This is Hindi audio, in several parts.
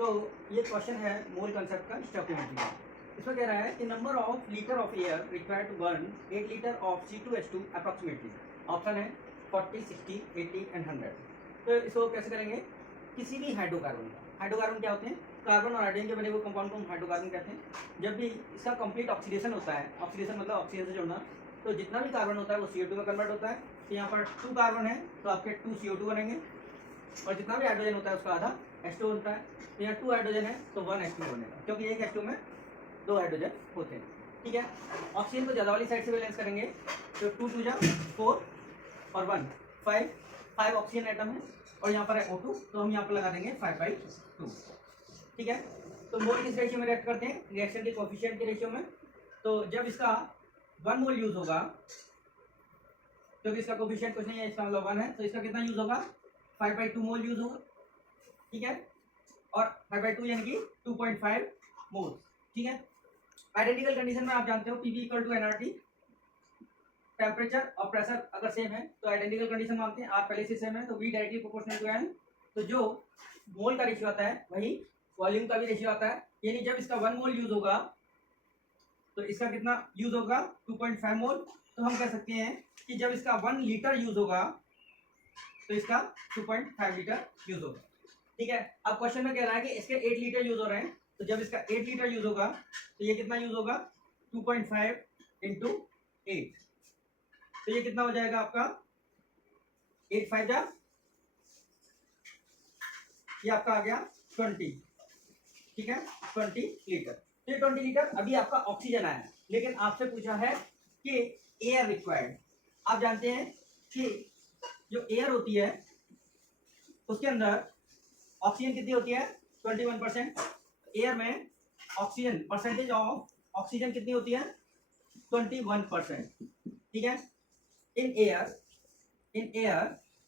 तो ये क्वेश्चन है मोल कंसेप्ट का स्टोइकियोमेट्री का। इसमें कह रहा है कि number of litre of air required to burn 8 litre of C2H2 approximately. Option है 40, 60, 80 एंड 100। तो इसको कैसे करेंगे? किसी भी हाइड्रोकार्बन का, हाइड्रोकार्बन क्या होते हैं? कार्बन और हाइड्रोजन के बने हुए कंपाउंड को हम हाइड्रोकार्बन कहते हैं। जब भी इसका कंप्लीट ऑक्सीडेशन होता है, ऑक्सीडेशन मतलब ऑक्सीजन से जुड़ना, तो जितना भी कार्बन होता है वो CO2 में कन्वर्ट होता है। तो यहाँ पर 2 कार्बन है तो आपके 2 CO2 बनेंगे, और जितना भी हाइड्रोजन होता है उसका आधा H2 होता है। तो यहाँ 2 हाइड्रोजन है तो 1 H2 बनेगा, क्योंकि एक H2 में 2 हाइड्रोजन होते हैं। ठीक है, ऑक्सीजन को ज़्यादा वाली साइड से बैलेंस करेंगे तो 2 2 जा 4 और 1 5 ऑक्सीजन एटम है, और यहाँ पर है O2, तो हम यहाँ पर लगा देंगे 5/2। ठीक है, तो मोल किस रेशियो में रिएक्ट करते हैं? रिएक्शन के कोफिशिएंट के रेशियो में। तो जब इसका 1 मोल यूज होगा, क्योंकि इसका कोफिशिएंट कुछ नहीं है, इसका मतलब 1 है, तो इसका कितना यूज होगा? 5/2 मोल यूज होगा। ठीक है, और 5/2 यानी कि 2.5 मोल। ठीक है, आइडेंटिकल कंडीशन में आप जानते हो Pv = nRT। टेम्परेचर और प्रेशर अगर सेम है तो आइडेंटिकल कंडीशन मानते हैं। R पहले से सेम है तो V directly proportional to N। तो जो मोल का रेशियो आता है वही वॉल्यूम का भी रेशियो आता है। यानी जब इसका 1 मोल यूज होगा तो इसका कितना यूज होगा? 2.5 मोल। तो हम कह सकते हैं कि जब इसका 1 लीटर यूज होगा तो इसका 2.5 लीटर यूज होगा। ठीक है, अब क्वेश्चन में कह रहा है कि इसके 8 लीटर यूज हो रहे हैं, तो जब इसका 8 लीटर यूज होगा तो ये कितना यूज होगा? 2.5 × 8। तो ये कितना हो जाएगा आपका? 8 5 जा, ये आपका आ गया 20। ठीक है, 20 लीटर। तो ये 20 लीटर अभी आपका ऑक्सीजन आया है, लेकिन आपसे पूछा है कि एयर रिक्वायर्ड। आप जानते हैं कि जो एयर होती है उसके अंदर ऑक्सीजन कितनी होती है? 21%। एयर में ऑक्सीजन परसेंटेज ऑफ ऑक्सीजन कितनी होती है? 21%। ठीक है, in air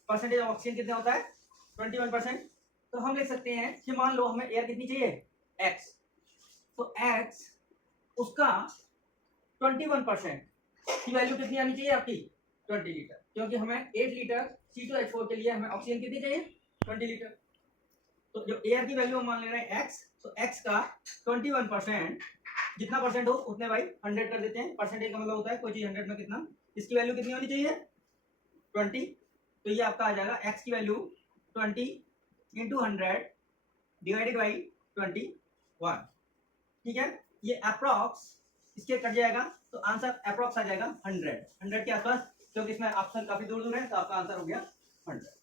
percentage of oxygen कितना होता है? 21%। तो हम लिख सकते हैं कि मान लो हमें एयर कितनी चाहिए? X। तो X उसका 21% की वैल्यू कितनी आनी चाहिए आपकी? 20 लीटर, क्योंकि हमें 8 लीटर C2H4 के लिए हमें ऑक्सीजन कितनी चाहिए? 20 लीटर। तो जो एयर की वैल्यू हम मान ले रहे हैं X, तो X का 21%, जितना परसेंट हो उतने भाई 100 कर देते हैं। परसेंटेज का मतलब होता है कोई चीज 100 में कितना, इसकी वैल्यू कितनी होनी चाहिए? 20। तो ये आपका आ जाएगा X की वैल्यू 20 × 100 डिवाइडेड बाई 21। ठीक है, ये अप्रॉक्स इसके कट जाएगा तो आंसर अप्रॉक्स आ जाएगा 100 के आसपास, क्योंकि इसमें ऑप्शन काफी दूर दूर है, तो आपका आंसर हो गया 100।